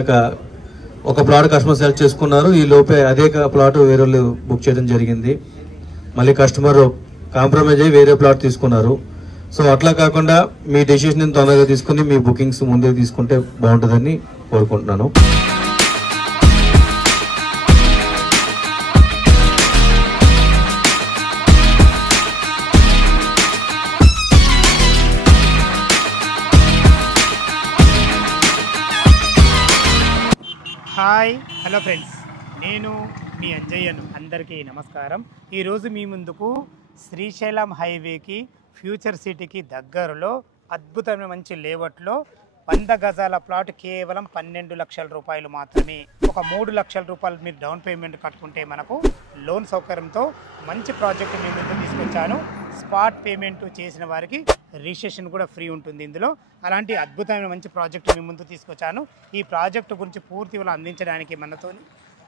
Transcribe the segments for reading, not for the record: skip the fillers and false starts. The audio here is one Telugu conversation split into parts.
ఒక ప్లాట్ కస్టమర్ సెలెక్ట్ చేసుకున్నారు. ఈ లోపే అదే ప్లాట్ వేరే వాళ్ళు బుక్ చేయడం జరిగింది. మళ్ళీ కస్టమర్ కాంప్రమైజ్ అయ్యి వేరే ప్లాట్ తీసుకున్నారు. సో అట్లా కాకుండా మీ డెసిషన్ తొందరగా తీసుకుని మీ బుకింగ్స్ ముందుకు తీసుకుంటే బాగుంటుందని కోరుకుంటున్నాను. హాయ్ హలో ఫ్రెండ్స్, నేను మీ అంజయ్యను. అందరికీ నమస్కారం. ఈరోజు మీ ముందుకు శ్రీశైలం హైవేకి ఫ్యూచర్ సిటీకి దగ్గరలో అద్భుతమైన మంచి లేఅవుట్లో 100 గజాల ప్లాట్ కేవలం 12 లక్షల రూపాయలు మాత్రమే. ఒక 3 లక్షల రూపాయలు మీరు డౌన్ పేమెంట్ కట్టుకుంటే మనకు లోన్ సౌకర్యంతో మంచి ప్రాజెక్ట్ మీ ముందు తీసుకొచ్చాను. స్పాట్ పేమెంట్ చేసిన వారికి రిజిస్ట్రేషన్ కూడా ఫ్రీ ఉంటుంది ఇందులో. అలాంటి అద్భుతమైన మంచి ప్రాజెక్ట్ మీ ముందు తీసుకొచ్చాను. ఈ ప్రాజెక్టు గురించి పూర్తి వివరాలు అందించడానికి మనతో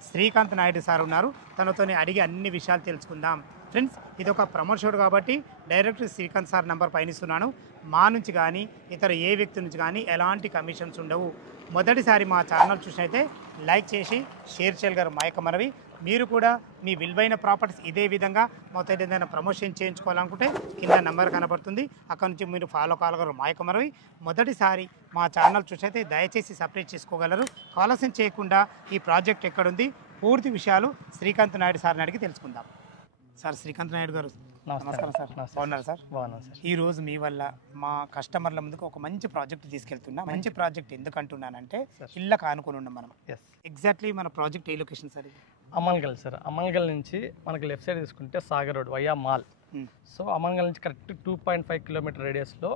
శ్రీకాంత్ నాయుడు సార్ ఉన్నారు. తనతో అడిగి అన్ని విషయాలు తెలుసుకుందాం. ఫ్రెండ్స్, ఇది ఒక ప్రమోషన్ కాబట్టి డైరెక్ట్ శ్రీకాంత్ సార్ నంబర్ పయనిస్తున్నాను. మా నుంచి కానీ ఇతర ఏ వ్యక్తి నుంచి కానీ ఎలాంటి కమిషన్స్ ఉండవు. మొదటిసారి మా ఛానల్ చూసినైతే లైక్ చేసి షేర్ చేయగలరు మా యొక్క మనవి. మీరు కూడా మీ విలువైన ప్రాపర్టీస్ ఇదే విధంగా మొత్తం ఏదైనా ప్రమోషన్ చేయించుకోవాలనుకుంటే కింద నెంబర్ కనబడుతుంది, అక్కడ నుంచి మీరు ఫాలో కాగలరు మా యొక్క మనవి. మొదటిసారి మా ఛానల్ చూసినైతే దయచేసి సబ్స్క్రైబ్ చేసుకోగలరు. ఆలస్యం చేయకుండా ఈ ప్రాజెక్ట్ ఎక్కడుంది పూర్తి విషయాలు శ్రీకాంత్ నాయుడు సార్ని అడిగి తెలుసుకుందాం. సార్, శ్రీకాంత్ నాయుడు గారు నమస్కారం సార్. బాగున్నారు సార్? బాగున్నాను సార్. ఈరోజు మీ వల్ల మా కస్టమర్ల ముందుకు ఒక మంచి ప్రాజెక్ట్ తీసుకెళ్తున్నా. మంచి ప్రాజెక్ట్ ఎందుకు అంటున్నానంటే ఇళ్ళకి ఆనుకుని ఉన్నాం మనం. ఎగ్జాక్ట్లీ మన ప్రాజెక్ట్ ఏ location sir? Amangal sir. Amangal నుంచి మనకి లెఫ్ట్ సైడ్ తీసుకుంటే Sagar road via mall. So Amangal నుంచి కరెక్ట్ 2.5 కిలోమీటర్ రేడియస్లో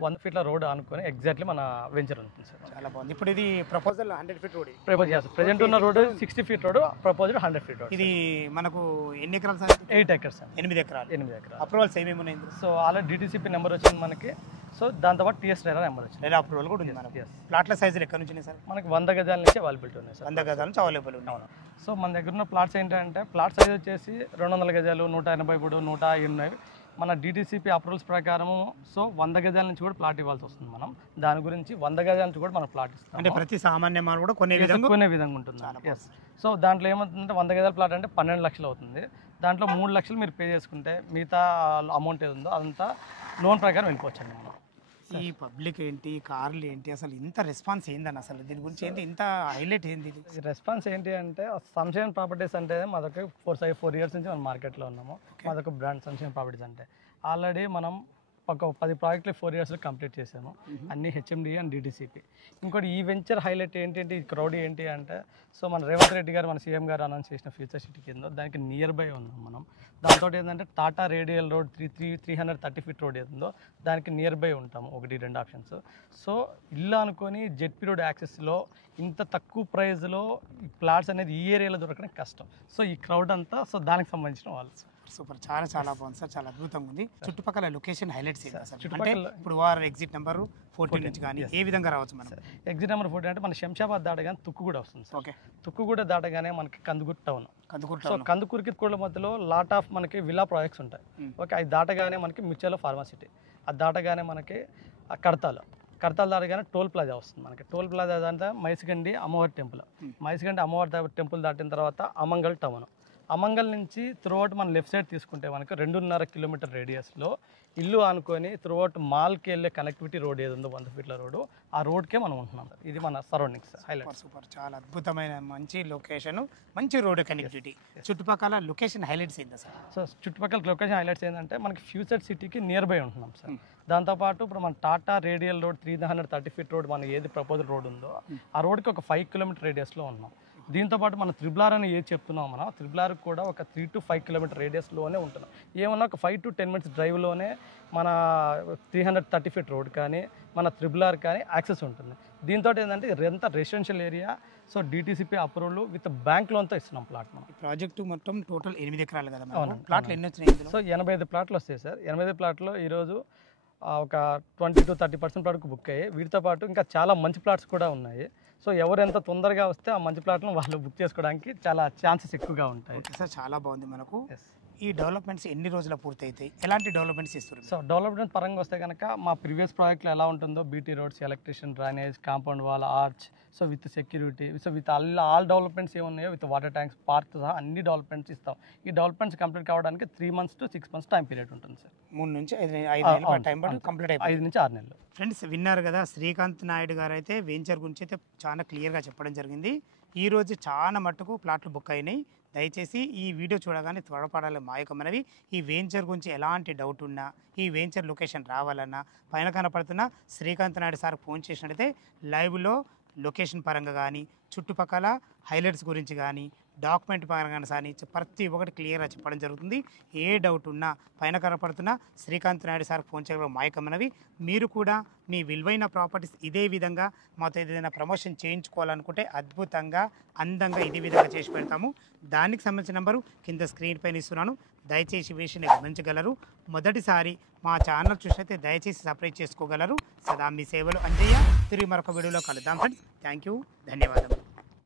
100 ఫీట్ల రోడ్ అనుకొని ఎగ్జాక్ట్లీ మన వెంచర్ ఉంటుంది సార్. చాలా బాగుంది. ఇప్పుడు ఇది ప్రపోజల్ 100 ఫీట్ రోడ్ ప్రపోజ్ చేస్తారు. ప్రజెంట్ ఉన్న road 60 feet road, proposal 100 feet road. ఇది మనకు ఎన్ని ఎకరాలు సార్? 8 acres sir. 8 ఎకరాలు. 8 ఎకరాలు. అప్రూవల్స్ ఏమేమి ఉన్నాయి? సో ఆల్రెడీ డిటిసిపి నెంబర్ వచ్చింది మనకి. సో దాంతోపాటు టీఎస్ రైడర్ నెంబర్ వచ్చింది. లేదా అప్రూవల్ కూడా ఉంది మనకి. ప్లాట్ల సైజులు ఎక్కడ నుంచి సార్? మనకి 100 గజాల నుంచి అవైలబిలిటీ ఉన్నాయి సార్. 100 గజాల నుంచి అవైలబుల్ ఉన్నాయి. సో మన దగ్గర ఉన్న ప్లాట్స్ ఏంటంటే ప్లాట్ సైజ్ వచ్చేసి 200 గజాలు, 183, 180. మన డిటిసిపి అప్రూవల్స్ ప్రకారం సో 100 గజాల నుంచి కూడా ప్లాట్ ఇవ్వాల్సి వస్తుంది. మనం దాని గురించి 100 గజాల నుంచి కూడా మనం ప్లాట్ ఇస్తాం. అంటే ప్రతి సామాన్య మానవుడు కూడా కొనే విధంగా ఉంటుంది. సో దాంట్లో ఏమవుతుందంటే 100 గజాల ప్లాట్ అంటే 12 లక్షలు అవుతుంది. దాంట్లో 3 లక్షలు మీరు పే చేసుకుంటే మిగతా అమౌంట్ ఏది ఉందో అదంతా లోన్ ప్రకారం వెళ్ళిపోవచ్చండి. మనం ఈ పబ్లిక్ ఏంటి, కార్లు ఏంటి, అసలు ఇంత రెస్పాన్స్ ఏందని, అసలు దీని గురించి ఏంటి ఇంత హైలైట్ ఏంది? రెస్పాన్స్ ఏంటి అంటే సన్షైన్ ప్రాపర్టీస్ అంటే మాదొక 4 ఇయర్స్ నుంచి మనం మార్కెట్లో ఉన్నాము. మాదొక బ్రాండ్ సన్షైన్ ప్రాపర్టీస్ అంటే ఆల్రెడీ మనం ఒక 10 ప్రాజెక్టులు 4 ఇయర్స్లో కంప్లీట్ చేసాము. అన్ని హెచ్ఎండి అండ్ డిటిసిపి. ఇంకోటి ఈ వెంచర్ హైలైట్ ఏంటి, ఈ క్రౌడ్ ఏంటి అంటే సో మన రేవంత్ రెడ్డి గారు, మన సీఎం గారు అనౌన్స్ చేసిన ఫ్యూచర్ సిటీ కింద దానికి నియర్ బై ఉన్నాం మనం. దాంతో ఏంటంటే Tata radial road 330 feet road ఏదో దానికి నియర్ బై ఉంటాము. 1-2 ఆప్షన్స్. సో ఇల్లు అనుకొని జెడ్పీ రోడ్ యాక్సెస్లో ఇంత తక్కువ ప్రైస్లో ఈ ప్లాట్స్ అనేది ఈ ఏరియాలో దొరకడం కష్టం. సో ఈ క్రౌడ్ అంతా సో దానికి సంబంధించిన వాళ్ళు. సూపర్, చాలా చాలా బాగుంది సార్, చాలా అద్భుతంగా ఉంది. చుట్టుపక్కల లొకేషన్ హైలైట్స్ ఏంటి సార్? అంటే ఇప్పుడు వారు ఎగ్జిట్ నెంబర్ 14 నుంచి కానీ ఏ విధంగా రావచ్చు మనం? ఎగ్జిట్ నెంబర్ 14 అంటే మన శంషాబాద్ దాటగానే తుక్కుగూడ వస్తుంది. ఓకే, తుక్కుగూడ దాటగానే మనకి కందుకూరు టౌన్. సో కందుకూరుకి కూడా మధ్యలో లాట్ ఆఫ్ మనకి విల్లా ప్రాజెక్ట్స్ ఉంటాయి. ఓకే, అది దాటగానే మనకి మిర్చాలో ఫార్మాసిటీ, అది దాటగానే మనకి కడతాలు దాటగానే టోల్ ప్లాజా వస్తుంది. మనకి టోల్ ప్లాజా దాంట్లో మైసిగండి అమ్మవారి టెంపుల్. మైసిగండి అమ్మవారి టెంపుల్ దాటిన తర్వాత అమంగల్ టౌన్. అమంగల్ నుంచి త్రూఅవుట్ మన లెఫ్ట్ సైడ్ తీసుకుంటే మనకు 2.5 కిలోమీటర్ రేడియస్లో ఇల్లు అనుకొని త్రూఅవుట్ మాల్కి వెళ్ళే కనెక్టివిటీ రోడ్ ఏది ఉందో 100 ఫీట్ల రోడ్డు, ఆ రోడ్కే మనం ఉంటున్నాం. ఇది మన సరౌండింగ్స్ హైలైట్. సూపర్, చాలా అద్భుతమైన మంచి లొకేషన్, మంచి రోడ్ కనెక్టివిటీ. చుట్టుపక్కల లొకేషన్ హైలైట్స్ ఏంటి సార్? సో చుట్టుపక్కల లొకేషన్ హైలైట్స్ ఏంటంటే మనకి ఫ్యూచర్ సిటీకి నియర్ బై ఉంటున్నాం సార్. దాంతోపాటు ఇప్పుడు మన Tata radial road 330 feet road మన ఏది ప్రపోజల్ రోడ్ ఉందో ఆ రోడ్కి ఒక 5 కిలోమీటర్ రేడియస్లో ఉన్నాం. దీంతోపాటు మన త్రిబుల్ అని ఏది చెప్తున్నాం మనం, త్రిబుల్ ఆర్ కూడా ఒక 3 to 5 కిలోమీటర్ రేడియస్లోనే ఉంటున్నాం. ఏమన్నా ఒక 5 to 10 మినిట్స్ డ్రైవ్లోనే మన 330 ఫీట్ రోడ్ కానీ మన త్రిబుల్ ఆర్ కానీ యాక్సెస్ ఉంటుంది. దీంతో ఏంటంటే ఎంత residential area. So DTCP approval with bank లోన్తో ఇస్తున్నాం ప్లాట్. మనం ప్రాజెక్టు మొత్తం టోటల్ 8 ఎకరాలు కదా? ప్లాట్లు ఎన్ని వచ్చినాయి? సో 85 ప్లాట్లు వస్తాయి సార్. 85 ప్లాట్లో ఈరోజు ఒక 20 to 30% వరకు బుక్ అయ్యాయి. వీటితో పాటు ఇంకా చాలా మంచి ప్లాట్స్ కూడా ఉన్నాయి. సో ఎవరు ఎంత తొందరగా వస్తే ఆ మంచి ప్లాట్లను వాళ్ళు బుక్ చేసుకోవడానికి చాలా ఛాన్సెస్ ఎక్కువగా ఉంటాయి. సార్, చాలా బాగుంది. మనకు ఈ డెవలప్మెంట్స్ ఎన్ని రోజుల్లో పూర్తవుతాయి, ఎలాంటి డెవలప్మెంట్స్ ఇస్తారు? సో డెవలప్మెంట్ పరంగా వస్తే కనుక మా ప్రీవియస్ ప్రాజెక్ట్లో ఎలా ఉంటుందో BT roads, electrician, drainage, compound wall, arch, so with security, so with all developments ఏమున్నాయో విత్ వాటర్ ట్యాంక్స్, పార్క్ సహా అన్ని డెవలప్మెంట్స్ ఇస్తాం. ఈ డెవలప్మెంట్స్ కంప్లీట్ కావడానికి 3 months to 6 months time period ఉంటుంది సార్. 3 నుంచి 5 నెలలు టైం పడి కంప్లీట్ అయిపోయింది. 5 నుంచి 6 నెలలు. ఫ్రెండ్స్ విన్నారు కదా, శ్రీకాంత్ నాయుడు గారు అయితే వెంచర్ గురించి అయితే చాలా క్లియర్గా చెప్పడం జరిగింది. ఈరోజు చాలా మట్టుకు ప్లాట్లు బుక్ అయినాయి. దయచేసి ఈ వీడియో చూడగానే త్వరపడాలి మా యొక్క మనవి. ఈ వెంచర్ గురించి ఎలాంటి డౌట్ ఉన్నా, ఈ వెంచర్ లొకేషన్ రావాలన్నా, పైన కనపడుతున్న శ్రీకాంత్ నాయుడు సార్ ఫోన్ చేసినట్టయితే లైవ్లో లొకేషన్ పరంగా కానీ, చుట్టుపక్కల హైలైట్స్ గురించి కానీ, డాక్యుమెంట్ పరంగా కానీ ప్రతి ఒక్కటి క్లియర్గా చెప్పడం జరుగుతుంది. ఏ డౌట్ ఉన్నా పైన కనపడుతున్న శ్రీకాంత్ నాయుడు సార్ ఫోన్ చేయడం మా యొక్క మనవి. మీరు కూడా మీ విలువైన ప్రాపర్టీస్ ఇదే విధంగా మాతో ఏదైనా ప్రమోషన్ చేయించుకోవాలనుకుంటే అద్భుతంగా, అందంగా ఇదే విధంగా చేసి పెడతాము. దానికి సంబంధించిన నెంబరు కింద స్క్రీన్ పైన ఇస్తున్నాను. దయచేసి విషయాన్ని గమనించగలరు. మొదటిసారి మా ఛానల్ చూసినైతే దయచేసి సబ్స్క్రైబ్ చేసుకోగలరు. సదా మీ సేవలు అంజయ్య. తిరిగి మరొక వీడియోలో కలుద్దాం ఫ్రెండ్స్. థ్యాంక్ యూ, ధన్యవాదాలు.